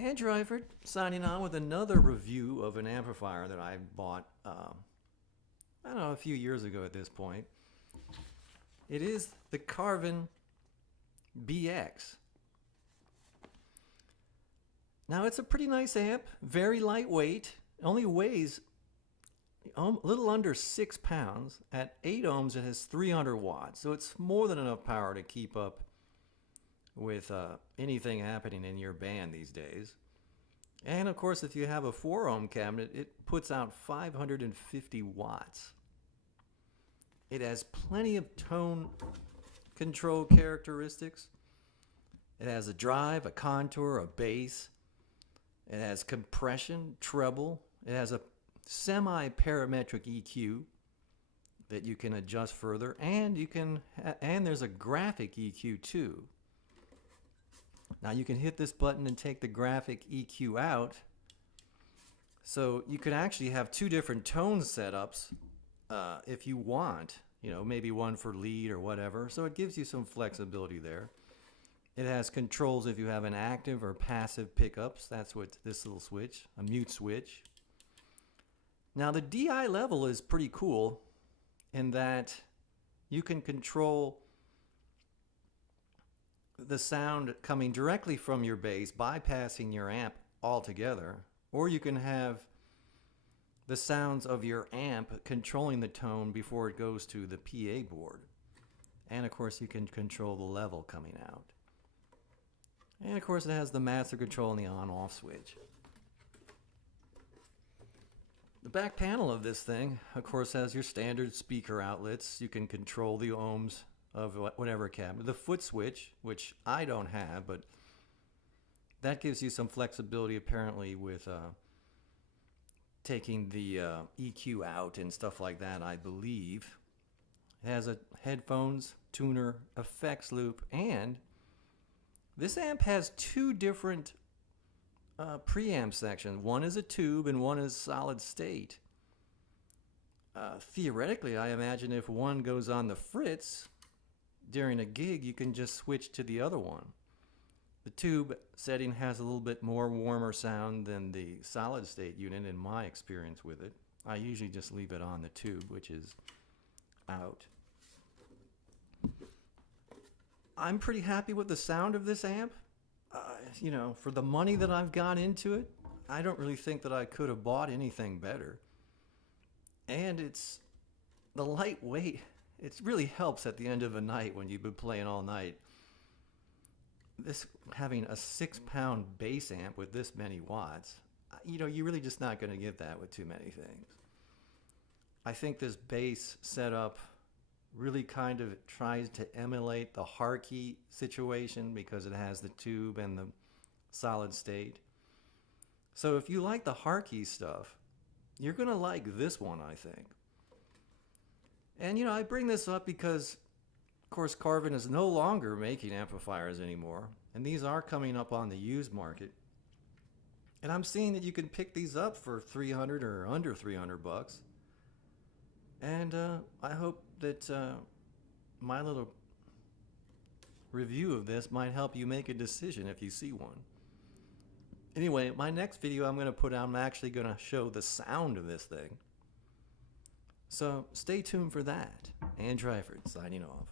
Andrew Eifert signing on with another review of an amplifier that I bought, I don't know, a few years ago at this point. It is the Carvin BX. Now it's a pretty nice amp, very lightweight, only weighs a little under 6 pounds. At 8 ohms it has 300 watts, so it's more than enough power to keep up with anything happening in your band these days. And of course, if you have a 4 ohm cabinet, it puts out 550 watts. It has plenty of tone control characteristics. It has a drive, a contour, a bass. It has compression, treble. It has a semi-parametric EQ that you can adjust further, and there's a graphic EQ too. Now you can hit this button and take the graphic EQ out, so you can actually have two different tone setups if you want, maybe one for lead or whatever. So it gives you some flexibility there. It has controls if you have an active or passive pickups. That's what this little switch, a mute switch. Now the DI level is pretty cool in that you can control the sound coming directly from your bass, bypassing your amp altogether, or you can have the sounds of your amp controlling the tone before it goes to the PA board. And of course you can control the level coming out. And of course it has the master control and the on-off switch. The back panel of this thing, of course, has your standard speaker outlets. You can control the ohms of whatever cabinet. The foot switch, which I don't have, but that gives you some flexibility apparently with taking the EQ out and stuff like that, I believe. It has a headphones, tuner, effects loop, and this amp has two different preamp sections. One is a tube and one is solid state. Theoretically, I imagine if one goes on the fritz during a gig, you can just switch to the other one. The tube setting has a little bit more warmer sound than the solid state unit in my experience with it. I usually just leave it on the tube, which is out. I'm pretty happy with the sound of this amp. For the money that I've got into it, I don't really think that I could have bought anything better. And it's the lightweight. It really helps at the end of a night when you've been playing all night. This having a 6-pound bass amp with this many watts, you're really just not going to get that with too many things. I think this bass setup really kind of tries to emulate the Harkey situation because it has the tube and the solid state. So if you like the Harkey stuff, you're going to like this one, I think. And I bring this up because, of course, Carvin is no longer making amplifiers anymore, and these are coming up on the used market. And I'm seeing that you can pick these up for $300 or under $300. And I hope that my little review of this might help you make a decision if you see one. Anyway, my next video I'm going to put out, I'm actually going to show the sound of this thing. So stay tuned for that. Andrew Eifert signing off.